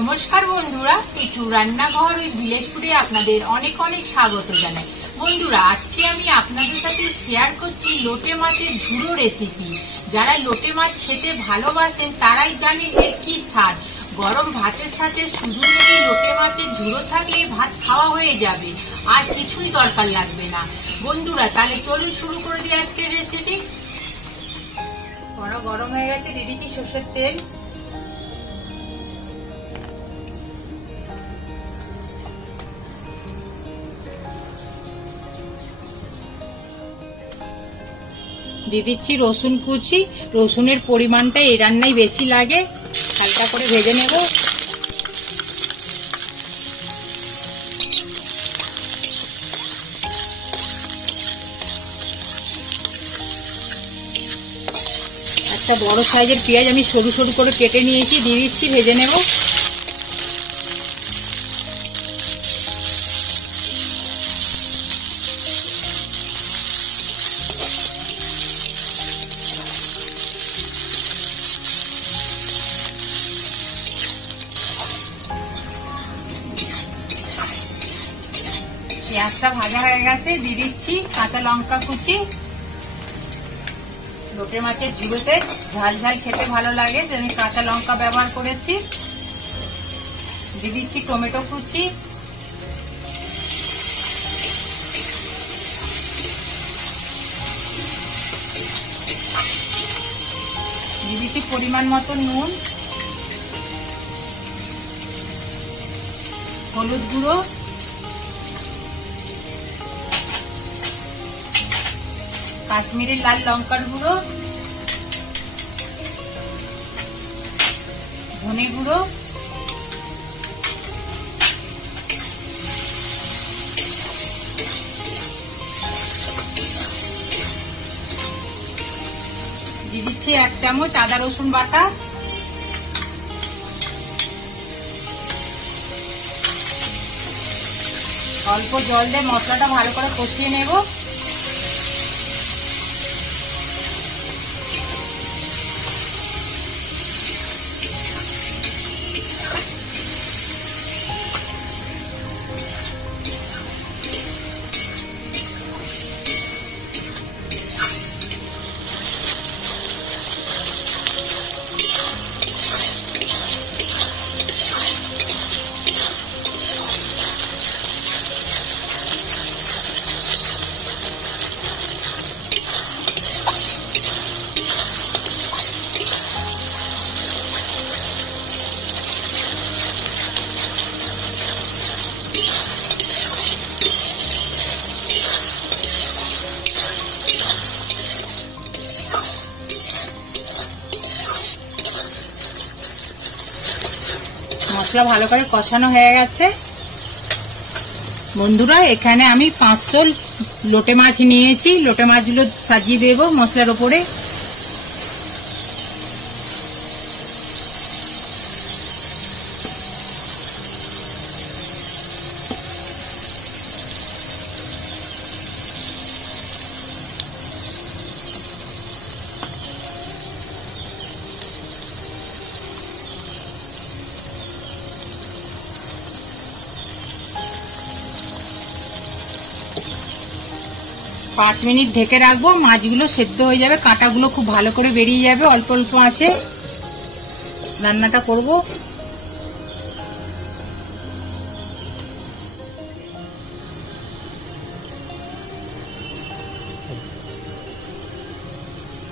নমস্কার বন্ধুরা, পিটু রান্নাঘর ওই ভিলেজপুরে আপনাদের অনেক অনেক স্বাগত জানাই। বন্ধুরা, আজকে আমি আপনাদের সাথে শেয়ার করছি লোটে মাছের ঝুড়ো রেসিপি। যারা লোটে মাছ খেতে ভালোবাসেন তারাই জানেন এর কি স্বাদ। গরম ভাতের সাথে শুধু এই লোটে মাছের ঝুড়ো থাকলে ভাত খাওয়া হয়ে যাবে, আর কিছুই দরকার লাগবে না। বন্ধুরা, তাহলে চলুন শুরু করে দিই আজকের রেসিপি। কড়া গরম হয়ে গেছে, দিয়ে দিচ্ছি সর্ষের তেল। দিয়ে দিচ্ছি রসুন কুচি। রসুনের পরিমাণটা এই রান্নায় বেশি লাগে, হালকা করে ভেজে নেব। একটা বড় সাইজের পেঁয়াজ আমি সরু সরু করে কেটে নিয়েছি, দিয়ে দিচ্ছি, ভেজে নেব। পেঁয়াজটা ভাজা হয়ে গেছে, দিয়ে দিচ্ছি কাঁচা লঙ্কা কুচি। লোটে মাছের ঝুড়োতে ঝাল ঝাল খেতে ভালো লাগে, আমি কাঁচা লঙ্কা ব্যবহার করেছি। দিয়ে দিচ্ছি টমেটো কুচি। দিয়ে দিচ্ছি পরিমাণ মতো নুন, হলুদ গুঁড়ো, কাশ্মীরি লাল লঙ্কার গুঁড়ো, ধনে গুঁড়ো, দিয়ে দিচ্ছি 1 চামচ আদা রসুন বাটা। অল্প জল দিয়ে মশলাটা ভালো করে কষিয়ে নেব। মশলা ভালো করে কষানো হয়ে গেছে। বন্ধুরা, এখানে আমি 500 লোটে মাছ নিয়েছি। লোটে মাছগুলো সাজিয়ে দেব মশলার ওপরে। পাঁচ মিনিট ঢেকে রাখবো, মাছগুলো সেদ্ধ হয়ে যাবে, কাঁটাগুলো খুব ভালো করে বেরিয়ে যাবে। অল্প অল্প আছে রান্নাটা করব।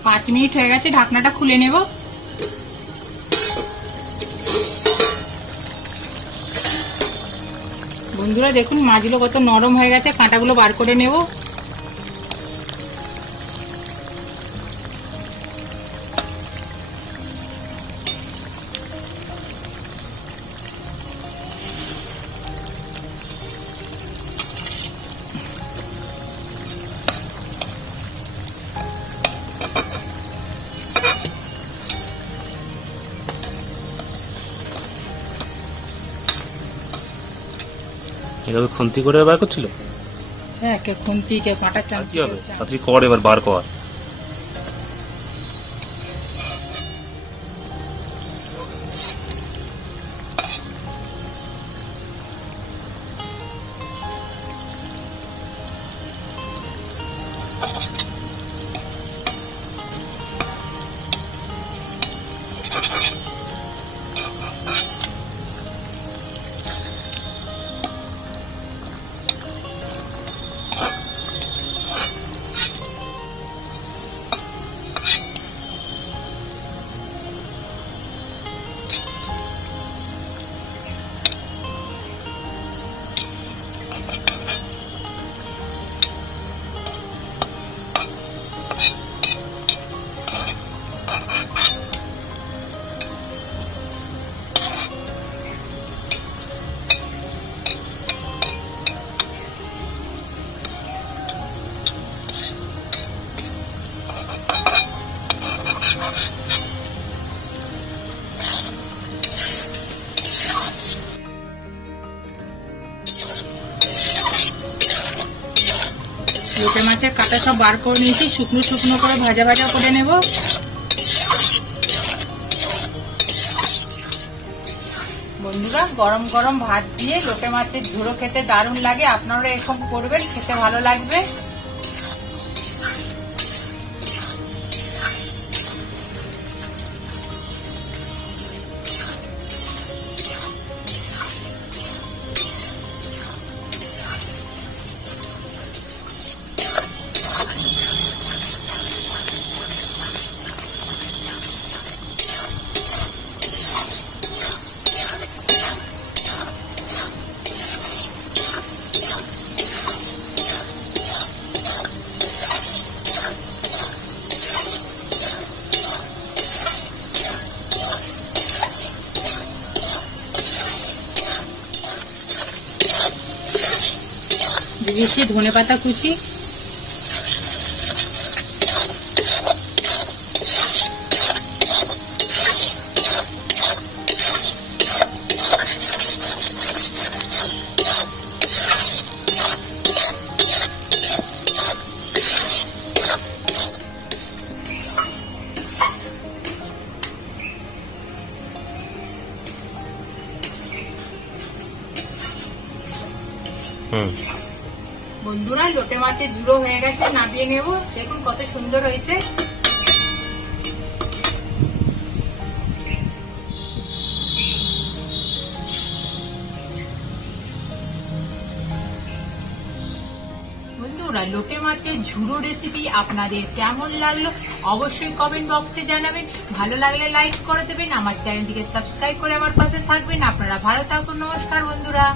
পাঁচ মিনিট হয়ে গেছে, ঢাকনাটা খুলে নেব। বন্ধুরা দেখুন, মাছগুলো কত নরম হয়ে গেছে, কাঁটাগুলো বার করে নেব। এভাবে খুন্তি করে বার করছিল। হ্যাঁ, কে খুন্তি, কে কাঁটা চামচ। তাড়াতাড়ি কর, এবার বার কর। লোটে মাছের কাঁটা সব বার করে নিয়েছি, শুকনো শুকনো করে ভাজা ভাজা করে নেব। বন্ধুরা, গরম গরম ভাত দিয়ে লোটে মাছের ঝুড়ো খেতে দারুণ লাগে। আপনারা এরকম করবেন, খেতে ভালো লাগবে। দিয়েছি ধনেপাতা কুচি, বন্ধুরা লোটে মাছের ঝুড়ো হয়ে গেছে, নামিয়ে নেব। দেখুন কত সুন্দর হয়েছে। বন্ধুরা, লোটে মাছের ঝুড়ো রেসিপি আপনাদের কেমন লাগলো অবশ্যই কমেন্ট বক্সে জানাবেন। ভালো লাগলে লাইক করে দেবেন, আমার চ্যানেলটিকে সাবস্ক্রাইব করে আমার পাশে থাকবেন। আপনারা ভালো থাকুন। নমস্কার বন্ধুরা।